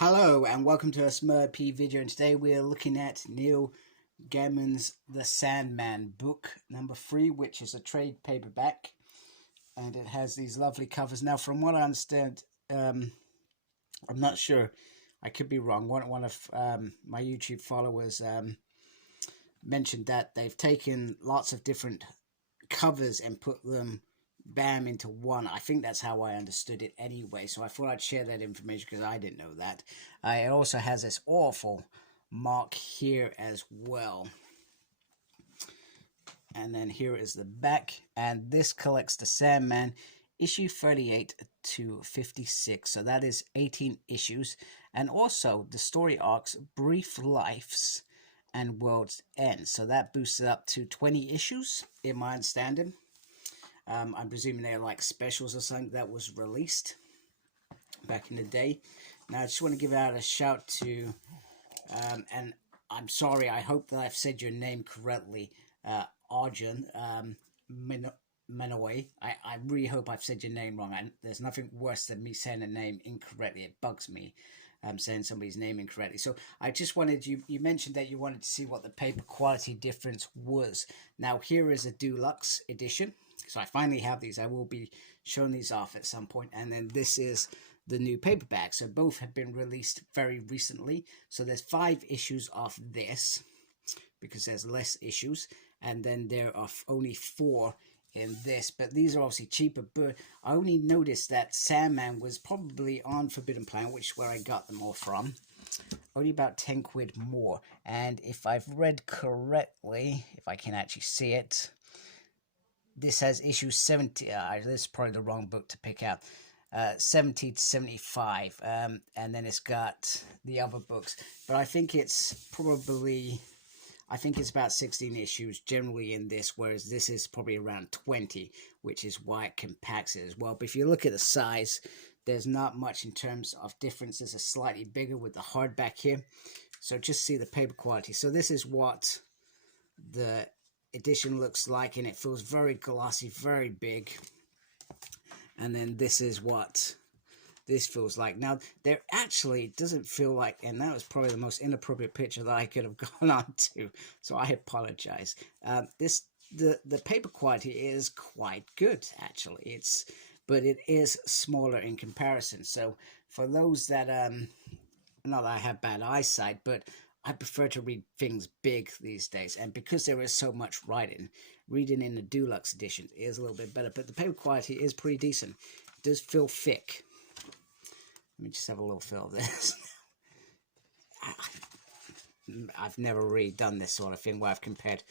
Hello and welcome to a Smurp video, and today we're looking at Neil Gaiman's The Sandman Book number 3, which is a trade paperback, and it has these lovely covers. Now, from what I understand, I'm not sure, I could be wrong, one of my YouTube followers mentioned that they've taken lots of different covers and put them bam into one. I think that's how I understood it anyway, so I thought I'd share that information because I didn't know that. It also has this awful mark here as well, and then here is the back, and this collects the Sandman issue 38 to 56, so that is 18 issues, and also the story arcs Brief Lives and World's End, so that boosts it up to 20 issues in my understanding. I'm presuming they're like specials or something that was released back in the day. Now, I just want to give out a shout to, and I'm sorry, I hope that I've said your name correctly, Arjun Manoy. I really hope I've said your name wrong. There's nothing worse than me saying a name incorrectly. It bugs me. Saying somebody's name incorrectly. So I just wanted you mentioned that you wanted to see what the paper quality difference was. Now, here is a deluxe edition. So I finally have these. I will be showing these off at some point. And then this is the new paperback. So both have been released very recently. So there's 5 issues of this because there's less issues. And then there are only 4 in this. But these are obviously cheaper. But I only noticed that Sandman was probably on Forbidden Planet, which is where I got them all from. Only about 10 quid more. And if I've read correctly, if I can actually see it, this has issue 70. This is probably the wrong book to pick out. 70 to 75. And then it's got the other books. But I think it's probably, I think it's about 16 issues generally in this, whereas this is probably around 20, which is why it compacts it as well. But if you look at the size, there's not much in terms of difference. This is slightly bigger with the hardback here. So just see the paper quality. So this is what the edition looks like, and it feels very glossy, very big. And then this is what this feels like. Now, there actually doesn't feel like, and that was probably the most inappropriate picture that I could have gone on to, so I apologize. The paper quality is quite good, actually. But it is smaller in comparison. So for those that not that I have bad eyesight, but I prefer to read things big these days, and because there is so much writing, reading in the deluxe edition is a little bit better, but the paper quality is pretty decent. It does feel thick. Let me just have a little feel of this. I've never really done this sort of thing where I've compared.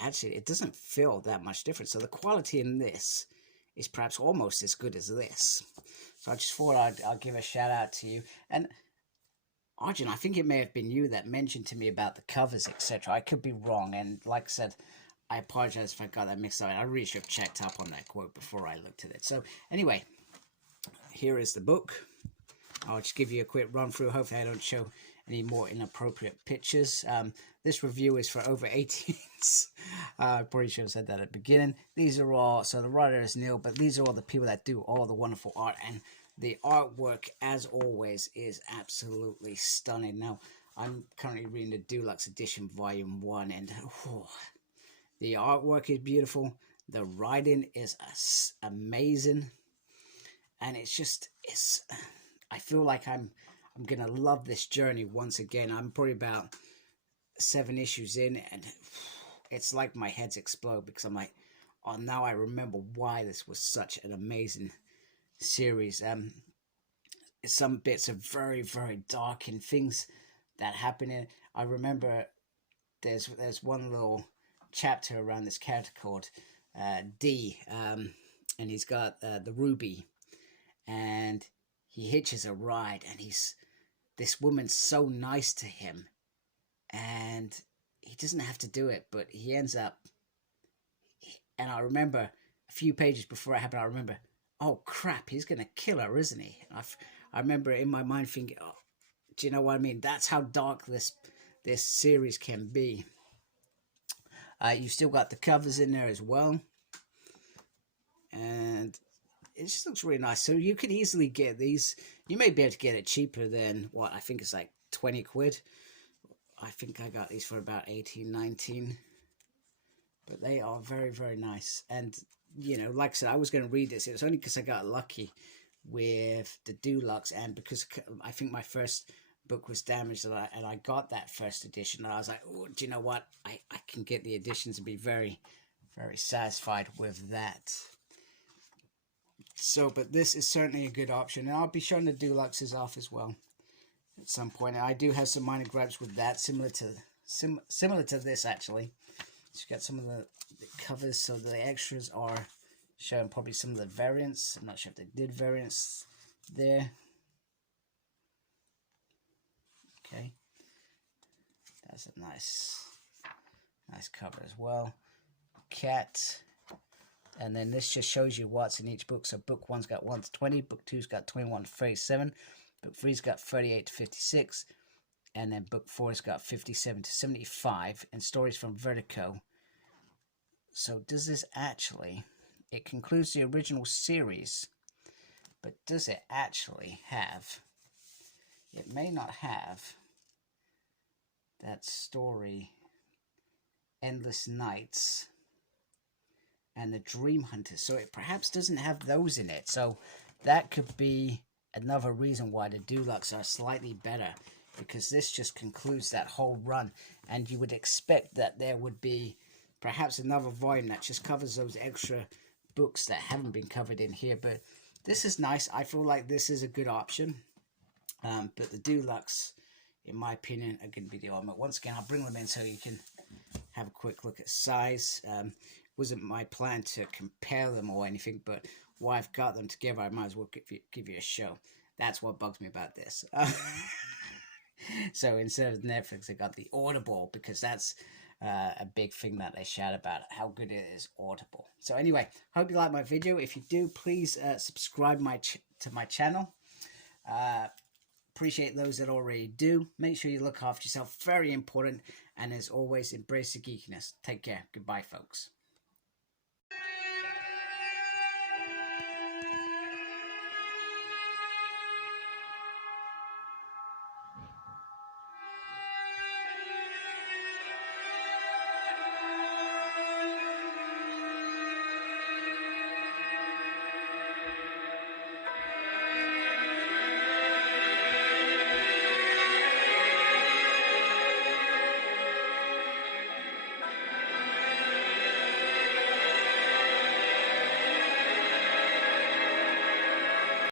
Actually, it doesn't feel that much different, so the quality in this is perhaps almost as good as this. So I just thought I'd give a shout out to you. And Arjun, I think it may have been you that mentioned to me about the covers, etc. I could be wrong, and like I said, I apologize if I got that mixed up. I really should have checked up on that quote before I looked at it. So anyway, here is the book. I'll just give you a quick run through. Hopefully I don't show any more inappropriate pictures. This review is for over 18s. I probably should have said that at the beginning. These are all, so the writer is Neil, but these are all the people that do all the wonderful art, and the artwork, as always, is absolutely stunning. Now, I'm currently reading the Deluxe Edition Volume 1, and the artwork is beautiful. The writing is amazing. And it's just, I feel like I'm going to love this journey once again. I'm probably about 7 issues in, and it's like my head's explode because I'm like, oh, now I remember why this was such an amazing series. Some bits are very, very dark, and things that happen in. I remember there's one little chapter around this character called D, and he's got the ruby, and he hitches a ride, and this woman's so nice to him, and he doesn't have to do it, but he ends up. And I remember a few pages before it happened, I remember, oh crap, he's gonna kill her, isn't he? I remember in my mind thinking, oh, do you know what I mean? That's how dark this series can be. You've still got the covers in there as well, and it just looks really nice. So you could easily get these. You may be able to get it cheaper than what I think is like 20 quid. I think I got these for about 18, 19. But they are very, very nice. And, you know, like I said, I was going to read this. It was only because I got lucky with the Deluxe, and because I think my first book was damaged, and I got that first edition. And I was like, oh, do you know what? I can get the editions and be very, very satisfied with that. So, but this is certainly a good option. And I'll be showing the Deluxes off as well at some point. And I do have some minor gripes with that, similar to this, actually. So you got some of the covers, so the extras are showing probably some of the variants. I'm not sure if they did variants there. Okay, that's a nice cover as well. Cat, and then this just shows you what's in each book. So book 1's got 1 to 20, book 2's got 21 to 37, book 3's got 38 to 56. And then book 4's got 57 to 75, and stories from Vertigo. So does this actually, it concludes the original series, but does it actually have, it may not have that story, Endless Nights, and the Dream Hunters. So it perhaps doesn't have those in it. So that could be another reason why the Deluxe are slightly better, because this just concludes that whole run, and you would expect that there would be perhaps another volume that just covers those extra books that haven't been covered in here. But this is nice. I feel like this is a good option, but the Deluxe, in my opinion, are going to be the ultimate. Once again, I'll bring them in so you can have a quick look at size. Wasn't my plan to compare them or anything, but while I've got them together, I might as well give you a show. That's what bugs me about this. So instead of Netflix, I got the Audible, because that's a big thing that they shout about, how good it is, Audible. So anyway, hope you like my video. If you do, please subscribe to my channel. Appreciate those that already do. Make sure you look after yourself, very important. And as always, embrace the geekiness. Take care. Goodbye, folks.